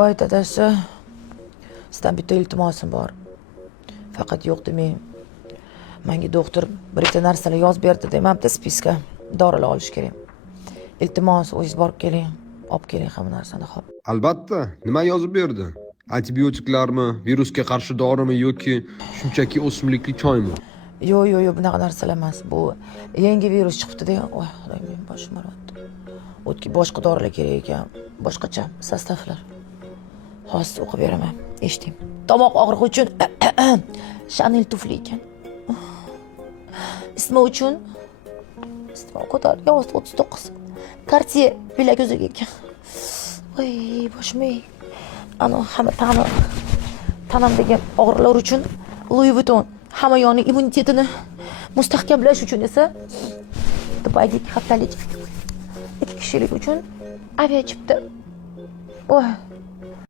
Voy dadasi, sizdan bitta iltimosim bor. Faqat yo'q demang. Menga doktor bir ikkita narsalar yozib berdi demabdi spiska. Dorilar olish kerak. Iltimos, o'zingiz borib keling. Olib keling hamma narsani, xo'p. Albatta, nima yozib berdi? Antibiotiklarmi, virusga qarshi dorimi yoki shunchaki o'simlikli choymi? Yo'q, bunaqa narsalar emas. Bu yangi virus chiqibdi-da. Voy, xudoyim, boshim og'riyapti. O'tki boshqa dorilar kerak ekan. Boshqacha sostavlar. Hozir o'qib beraman. Eshiting. Tomoq og'rig'i uchun Chanel tufli ekan. Isitma uchun isitma ko'tar. 39. Cartier bilaguzuk ekan. Voy, boshim. Ana hamma tanamdagi og'riqlar uchun Louis Vuitton. Hamma yoni immunitetini mustahkamlash uchun esa Dubaydagi haftalik 2 kishilik uchun aviachipta. Voy.